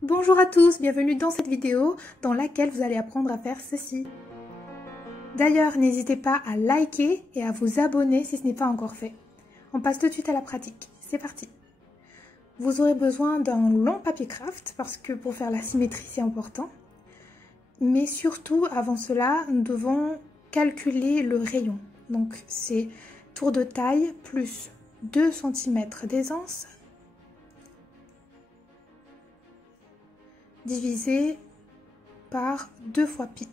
Bonjour à tous, bienvenue dans cette vidéo dans laquelle vous allez apprendre à faire ceci. D'ailleurs, n'hésitez pas à liker et à vous abonner si ce n'est pas encore fait. On passe tout de suite à la pratique, c'est parti. Vous aurez besoin d'un long papier craft parce que pour faire la symétrie c'est important. Mais surtout, avant cela, nous devons calculer le rayon. Donc c'est tour de taille plus 2 cm d'aisance divisé par 2 fois pi,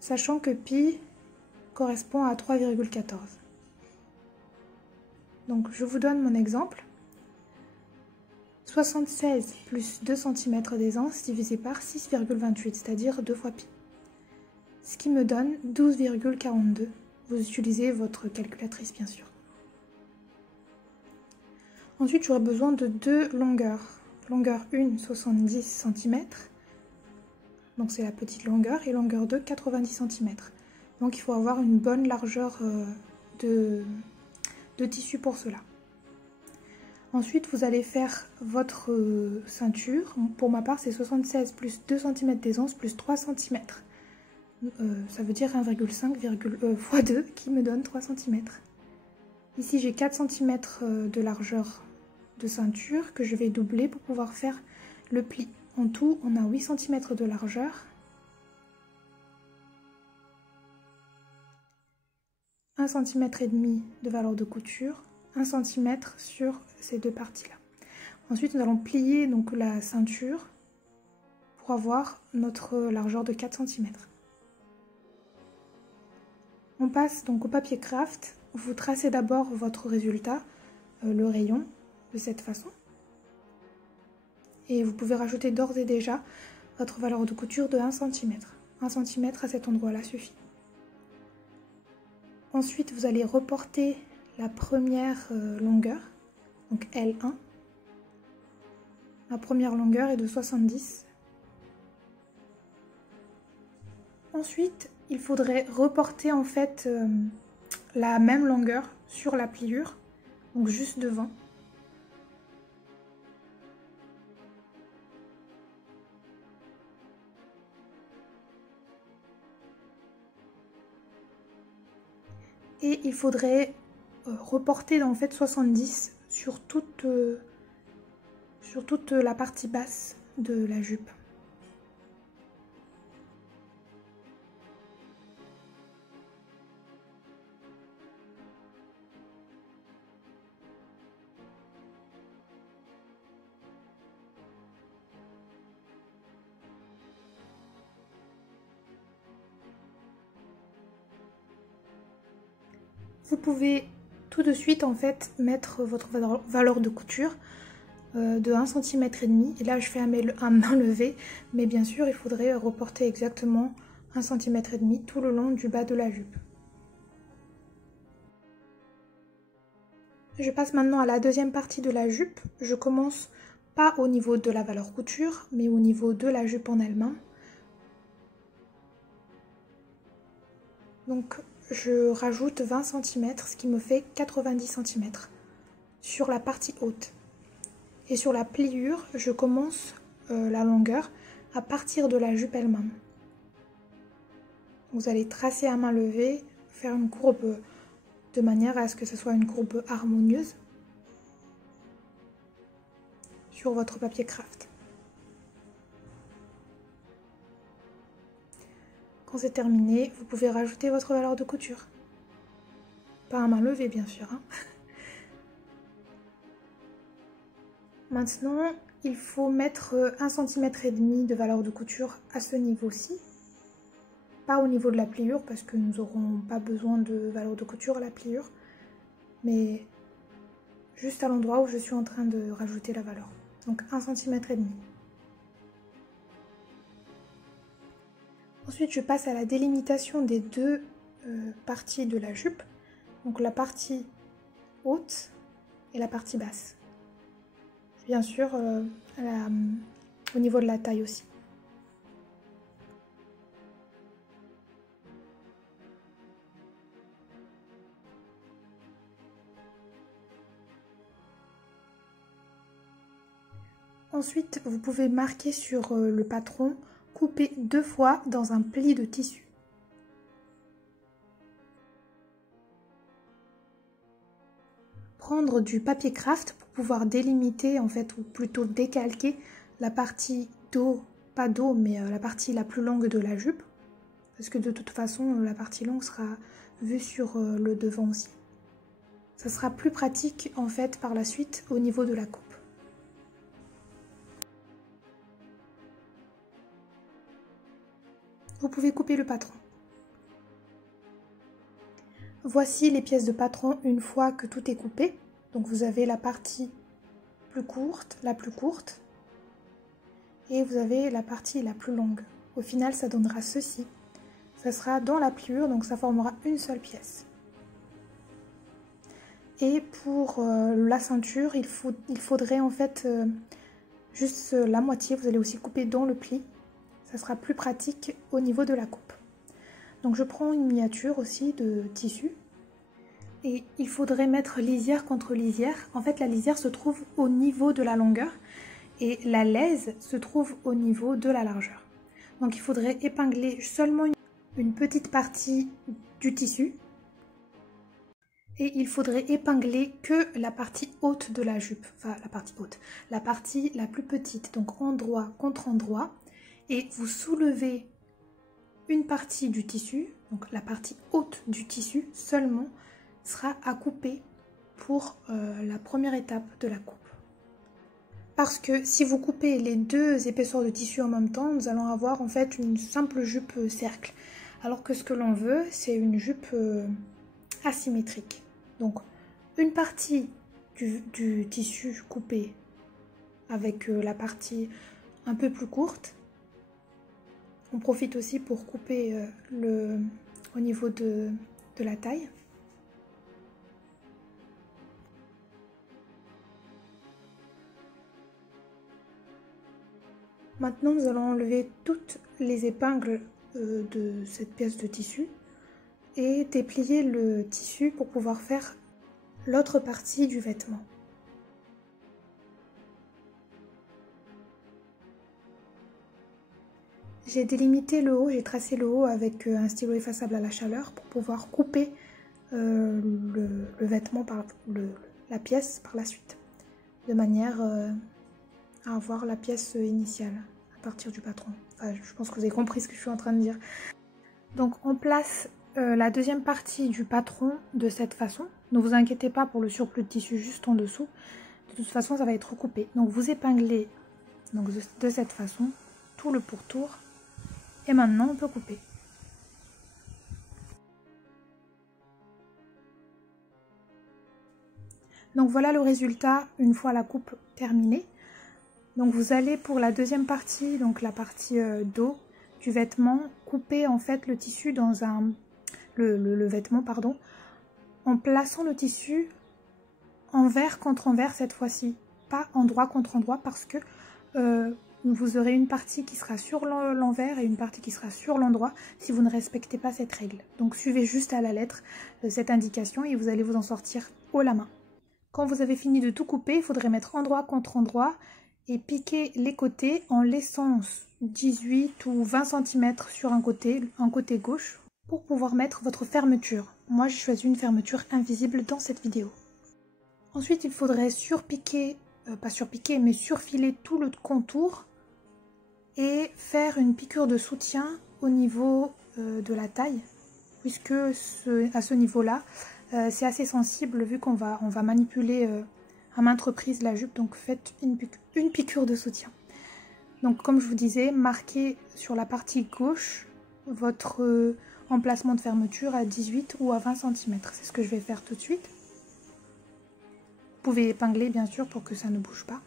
sachant que pi correspond à 3,14. Donc je vous donne mon exemple. 76 plus 2 cm d'aisance divisé par 6,28, c'est-à-dire 2 fois pi. Ce qui me donne 12,42. Vous utilisez votre calculatrice bien sûr. Ensuite j'aurai besoin de deux longueurs. Longueur 1, 70 cm. Donc c'est la petite longueur, et longueur 2, 90 cm. Donc il faut avoir une bonne largeur de tissu pour cela. Ensuite vous allez faire votre ceinture. Pour ma part c'est 76 plus 2 cm d'aisance plus 3 cm. Ça veut dire 1,5 x 2 qui me donne 3 cm. Ici j'ai 4 cm de largeur de ceinture que je vais doubler pour pouvoir faire le pli. En tout, on a 8 cm de largeur. Un centimètre et demi de valeur de couture, 1 cm sur ces deux parties-là. Ensuite, nous allons plier donc la ceinture pour avoir notre largeur de 4 cm. On passe donc au papier craft. Vous tracez d'abord votre résultat, le rayon, de cette façon. Et vous pouvez rajouter d'ores et déjà votre valeur de couture de 1 cm. 1 cm à cet endroit-là suffit. Ensuite, vous allez reporter la première longueur, donc L1. La première longueur est de 70. Ensuite, il faudrait reporter en fait la même longueur sur la pliure, donc juste devant. Et il faudrait reporter en fait 70 sur toute la partie basse de la jupe. Vous pouvez tout de suite en fait mettre votre valeur de couture de 1 cm et demi. Et là je fais à main levée, mais bien sûr il faudrait reporter exactement 1 cm et demi tout le long du bas de la jupe. Je passe maintenant à la deuxième partie de la jupe. Je commence pas au niveau de la valeur couture, mais au niveau de la jupe en elle-même. Donc je rajoute 20 cm, ce qui me fait 90 cm sur la partie haute. Et sur la pliure, je commence la longueur à partir de la jupe elle-même. Vous allez tracer à main levée, faire une courbe de manière à ce que ce soit une courbe harmonieuse sur votre papier craft. Quand c'est terminé, vous pouvez rajouter votre valeur de couture. Pas à main levée bien sûr. Maintenant, il faut mettre 1 cm et demi de valeur de couture à ce niveau-ci. Pas au niveau de la pliure parce que nous n'aurons pas besoin de valeur de couture à la pliure, mais juste à l'endroit où je suis en train de rajouter la valeur. Donc 1 cm et demi. Ensuite, je passe à la délimitation des deux parties de la jupe, donc la partie haute et la partie basse. Bien sûr, au niveau de la taille aussi. Ensuite, vous pouvez marquer sur le patron, couper 2 fois dans un pli de tissu. Prendre du papier craft pour pouvoir délimiter en fait, ou plutôt décalquer la partie dos, pas dos, mais la partie la plus longue de la jupe. Parce que de toute façon, la partie longue sera vue sur le devant aussi. Ça sera plus pratique en fait par la suite au niveau de la coupe. Vous pouvez couper le patron. Voici les pièces de patron une fois que tout est coupé. Donc vous avez la partie plus courte, la plus courte, et vous avez la partie la plus longue. Au final, ça donnera ceci. Ça sera dans la pliure, donc ça formera une seule pièce. Et pour la ceinture, il faudrait en fait juste la moitié. Vous allez aussi couper dans le pli. Ça sera plus pratique au niveau de la coupe. Donc je prends une miniature aussi de tissu. Et il faudrait mettre lisière contre lisière. En fait, la lisière se trouve au niveau de la longueur. Et la lèse se trouve au niveau de la largeur. Donc il faudrait épingler seulement une petite partie du tissu. Et il faudrait épingler que la partie haute de la jupe. Enfin, la partie haute. La partie la plus petite. Donc endroit contre endroit. Et vous soulevez une partie du tissu, donc la partie haute du tissu seulement, sera à couper pour la première étape de la coupe. Parce que si vous coupez les 2 épaisseurs de tissu en même temps, nous allons avoir en fait une simple jupe cercle. Alors que ce que l'on veut, c'est une jupe asymétrique. Donc une partie du tissu coupé avec la partie un peu plus courte. On profite aussi pour couper au niveau de la taille. Maintenant, nous allons enlever toutes les épingles de cette pièce de tissu et déplier le tissu pour pouvoir faire l'autre partie du vêtement. J'ai délimité le haut, j'ai tracé le haut avec un stylo effaçable à la chaleur pour pouvoir couper le vêtement, la pièce par la suite, de manière à avoir la pièce initiale à partir du patron. Enfin, je pense que vous avez compris ce que je suis en train de dire. Donc on place la deuxième partie du patron de cette façon. Ne vous inquiétez pas pour le surplus de tissu juste en dessous. De toute façon, ça va être recoupé. Donc vous épinglez donc, de cette façon tout le pourtour. Et maintenant, on peut couper. Donc voilà le résultat une fois la coupe terminée. Donc vous allez pour la deuxième partie, donc la partie dos du vêtement, couper en fait le tissu dans le vêtement, pardon, en plaçant le tissu envers contre envers cette fois-ci, pas endroit contre endroit parce que vous aurez une partie qui sera sur l'envers et une partie qui sera sur l'endroit si vous ne respectez pas cette règle. Donc suivez juste à la lettre cette indication et vous allez vous en sortir haut la main. Quand vous avez fini de tout couper, il faudrait mettre endroit contre endroit et piquer les côtés en laissant 18 ou 20 cm sur un côté gauche pour pouvoir mettre votre fermeture. Moi j'ai choisi une fermeture invisible dans cette vidéo. Ensuite il faudrait surpiquer, pas surpiquer mais surfiler tout le contour et faire une piqûre de soutien au niveau de la taille, puisque à ce niveau-là, c'est assez sensible vu qu'on va manipuler à maintes reprises la jupe, donc faites une piqûre de soutien. Donc comme je vous disais, marquez sur la partie gauche votre emplacement de fermeture à 18 ou à 20 cm. C'est ce que je vais faire tout de suite. Vous pouvez épingler bien sûr pour que ça ne bouge pas.